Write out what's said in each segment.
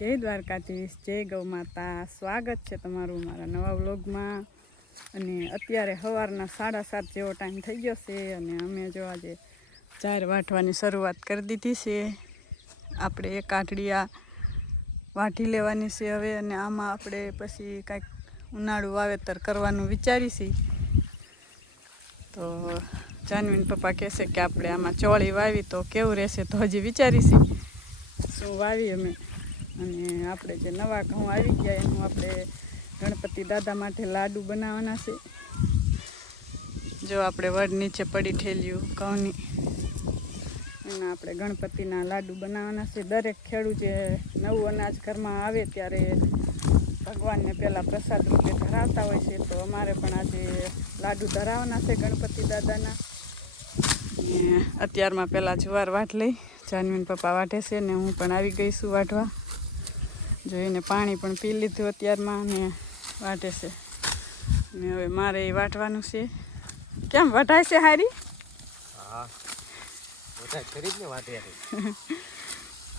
જય દ્વારકાધીશ, જય ગૌ માતા। સ્વાગત છે તમારું મારા નવા વ્લોગમાં। અને અત્યારે સવારના 7:30 જેવો ટાઈમ થઈ ગયો છે અને અમે જો આજે જાહેર વાટવાની શરૂઆત કરી દીધી છે। આપણે એક આઠડિયા વાટી લેવાની છે હવે, અને આમાં આપણે પછી કાંઈક ઉનાળુ વાવેતર કરવાનું વિચારીશી। તો જાનવીન પપ્પા કહેશે કે આપણે આમાં ચોળી વાવી તો કેવું રહેશે, તો હજી વિચારીશી શું વાવી અમે। અને આપણે જે નવા ઘઉં આવી ગયા એનું આપણે ગણપતિ દાદા માટે લાડુ બનાવવાના છે। જો આપણે વડ નીચે પડી ઠેલ્યું ઘઉંની, એના આપણે ગણપતિના લાડુ બનાવવાના છે। દરેક ખેડૂત જે નવું અનાજ ઘરમાં આવે ત્યારે ભગવાનને પહેલાં પ્રસાદ રૂપે ધરાવતા હોય છે, તો અમારે પણ આજે લાડુ ધરાવવાના છે ગણપતિ દાદાના। અને અત્યારમાં પહેલાં જુવાર વાટ લઈ જાનવીન પપ્પા વાટે છે ને હું પણ આવી ગઈ છું વાટવા। જોઈને પાણી પણ પી લીધું અત્યારમાં ને વાટે છે, ને હવે મારે એ વાટવાનું છે। કેમ વટાય છે હારી? હા, વટાય ખરી જ ને વાટે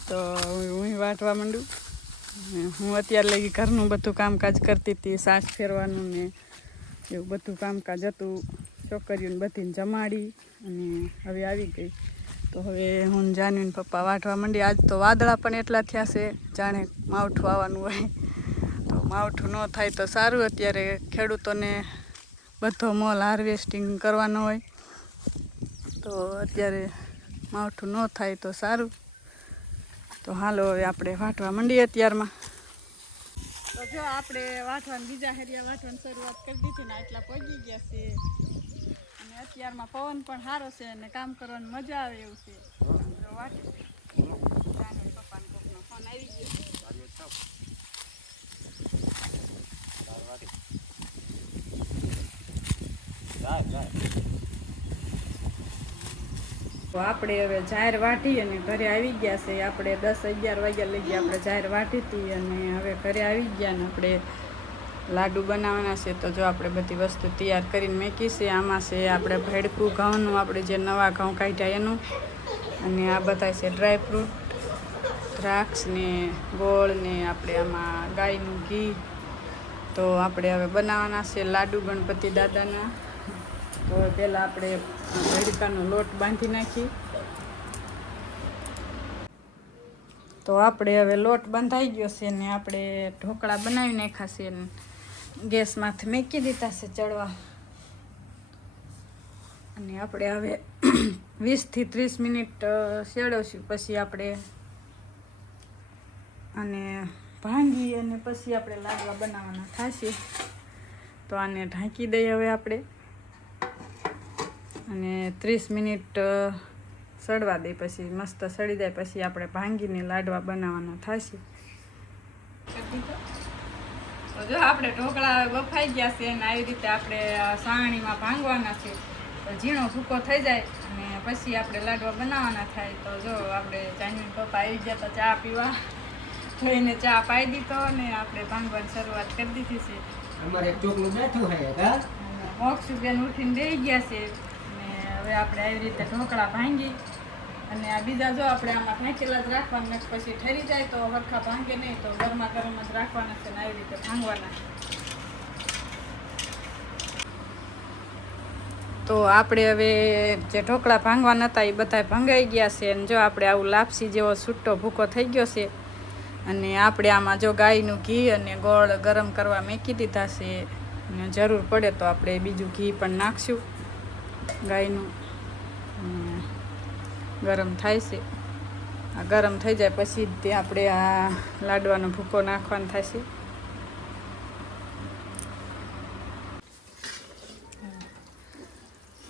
તો હું વાટવા માંડું। હું અત્યારે લગી ઘરનું બધું કામકાજ કરતી હતી, સાસ ફેરવાનું ને એવું બધું કામકાજ હતું। છોકરીઓને બધીને જમાડી અને હવે આવી ગઈ। તો હવે હું જાનવીન પપ્પા વાટવા માંડી। આજ તો વાદળા પણ એટલા થયા છે જાણે માવઠું આવવાનું હોય। તો માવઠું ન થાય તો સારું, અત્યારે ખેડૂતોને બધો મોલ હાર્વેસ્ટિંગ કરવાનો હોય, તો અત્યારે માવઠું ન થાય તો સારું। તો હાલો હવે આપણે વાટવા માંડીએ અત્યારમાં। તો જો આપણે વાટવાનું બીજા હેરિયા વાટવાની શરૂઆત કરી દીધી ને એટલા પહોંચી ગયા છે, અને અત્યારમાં પવન પણ સારો છે અને કામ કરવાની મજા આવે એવું છે। જો વાટી જાનવીન પપ્પાને કોકનો ફોન આવી ગયો। તો આપણે હવે જાહેર વાટી અને ઘરે આવી ગયા છે। આપણે 10-11 વાગ્યા લગી આપણે જાહેર વાટી હતી અને હવે ઘરે આવી ગયા ને આપણે લાડુ બનાવવાના છે। તો જો આપણે બધી વસ્તુ તૈયાર કરીને મૂકી છે। આમાં છે આપણે ભેડકું ઘઉંનું, આપણે જે નવા ઘઉં કાઢ્યા એનું, અને આ બધા છે ડ્રાયફ્રૂટ, દ્રાક્ષ ને ગોળ ને આપણે આમાં ગાયનું ઘી। તો આપણે હવે બનાવવાના છે લાડુ ગણપતિ દાદાના। તો પહેલાં આપણે ભેડકાનો લોટ બાંધી નાખી। તો આપણે હવે લોટ બંધાઈ ગયો છે ને આપણે ઢોકળા બનાવી નાખ્યા છે ને ગેસમાંથી મૂકી દીધા છે ચડવા। અને આપણે હવે 20થી 30 મિનિટ શેડવશું, પછી આપણે અને ભાંગી અને પછી આપણે લાડવા બનાવવાના થશે। તો આને ઢાંકી દઈએ હવે આપણે અને 30 મિનિટ સડવા દઈએ, પછી મસ્ત સડી જાય પછી આપણે ભાંગીને લાડવા બનાવવાના થશે। તો જો આપણે ઢોકળા બફાઈ ગયા છે અને આવી રીતે આપણે સાણીમાં ભાંગવાના છે, તો ઝીણો ભૂકો થઈ જાય અને પછી આપણે લાડવા બનાવવાના થાય। તો જો આપણે જાનવીન પપ્પા આવી ગયા તો ચા પીવા, તો એને ચા પાઈ દીધો અને આપણે ભાંગવાની શરૂઆત કરી દીધી છે। અમારે એક ચોકલું બેઠું છે કા મોક્ષુબેન ઉઠીને બેસી ગયા છે, અને હવે આપણે આવી રીતે ઢોકળા ભાંગી અને આ બીજા જો આપણે આમાં ઢાંકેલા જ રાખવાના, પછી ઠરી જાય તો હરખા ભાંગે નહીં, તો ગરમા ગરમ જ રાખવાના છે ને આવી રીતે ભાંગવાના। તો આપણે હવે જે ઢોકળા ભાંગવાના હતા એ બધા ભંગાઈ ગયા છે, અને જો આપણે આવું લાપસી જેવો છૂટો ભૂકો થઈ ગયો છે, અને આપણે આમાં જો ગાયનું ઘી અને ગોળ ગરમ કરવા મૂકી દીધા છે, અને જરૂર પડે તો આપણે બીજું ઘી પણ નાખશું ગાયનું। ગરમ થાય છે, આ ગરમ થઈ જાય પછી તે આપણે આ લાડવાનો ભૂકો નાખવાનો થશે।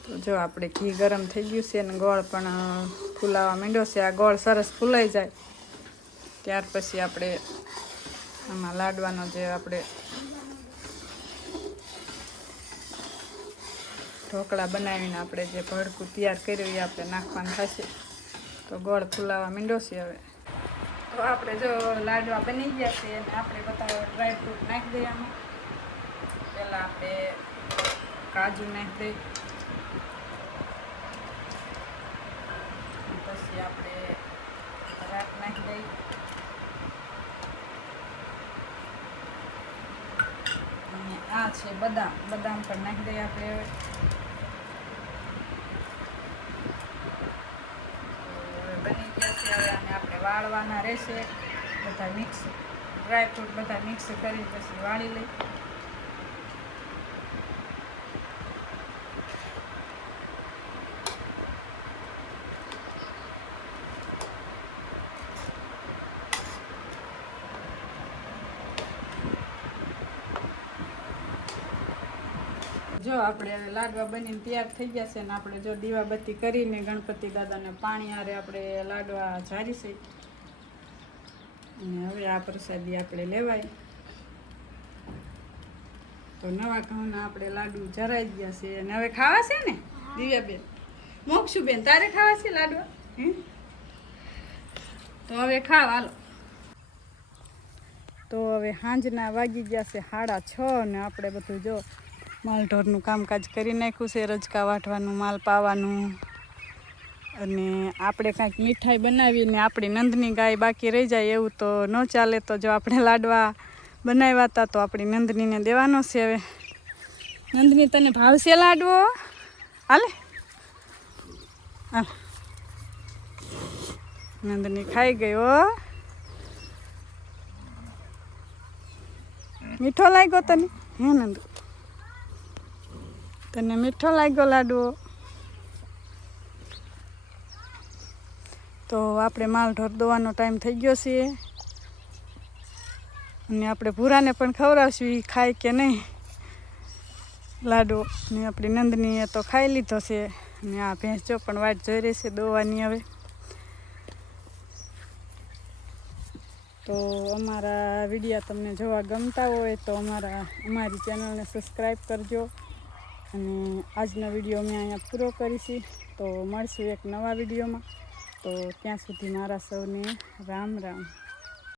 તો જો આપણે ઘી ગરમ થઈ ગયું છે અને ગોળ પણ ફૂલાવા માંડ્યો છે। આ ગોળ સરસ ફૂલાઈ જાય ત્યાર પછી આપણે આમાં લાડવાનો જે આપણે ઢોકળા બનાવીને આપણે જે ભડકું તૈયાર કર્યું એ આપણે નાખવાનું થશે। તો ગોળ ફૂલાવા માંડ્યો છે હવે। તો આપણે જો લાડવા બની ગયા છે અને આપણે બધા ડ્રાયફ્રૂટ નાખી દઈએ આમાં। પહેલાં આપણે કાજુ નાખી દઈએ, પછી આપણે રાખ નાખી દઈએ, છે બદામ પણ નાખી દઈએ આપણે હવે. બની ગયા છે. હવે આને આપણે વાળવાના રહેશે. બધા મિક્સ ડ્રાયફ્રૂટ બધા મિક્સ કરી પછી વાળી લઈ. જો આપણે હવે લાડવા બનીને તૈયાર થઈ ગયા છે ને આપણે જો દીવાબત્તી કરીને ગણપતિ દાદાને પાણી આરે આપણે લાડવા ઝારી છે. અને હવે આ પ્રસાદી આપણે લેવાય. તો નવા ઘઉંના આપણે લાડુ જરાઈ ગયા છે અને હવે ખાવા છે ને દિવ્યાબેન? મોક્ષુબેન તારે ખાવા છે લાડવા? તો હવે ખાવ હાલો. તો હવે સાંજના વાગી ગયા છે 6:30 ને આપણે બધું જો માલઢોરનું કામકાજ કરી નાખ્યું છે. રજકા વાટવાનું, માલ પાવાનું, અને આપણે કાંઈક મીઠાઈ બનાવીને આપણી નંદની ગાય બાકી રહી જાય એવું તો ન ચાલે. તો જો આપણે લાડવા બનાવ્યા હતા તો આપણી નંદનીને દેવાનો છે. હવે નંદની તને ભાવશે લાડવો? હાલે હાલ. નંદની ખાઈ ગઈ હો. મીઠો લાગ્યો તને? હે નંદુ, તને મીઠો લાગ્યો લાડવો? તો આપણે માલ ઢોર દોવાનો ટાઈમ થઈ ગયો છે અને આપણે ભૂરાને પણ ખવડાવશું એ ખાય કે નહીં લાડવો. ને આપણી નંદનીએ તો ખાઈ લીધો છે. અને આ ભેંસ જો પણ વાટ જોઈ રહી છે દોવાની. હવે તો અમારા વિડીયો તમને જોવા ગમતા હોય તો અમારી ચેનલને સબસ્ક્રાઈબ કરજો. અને આજનો વિડીયો મેં અહીંયા પૂરો કરીશું. તો મળશું એક નવા વિડીયોમાં. તો ત્યાં સુધી મારા સૌને રામ રામ.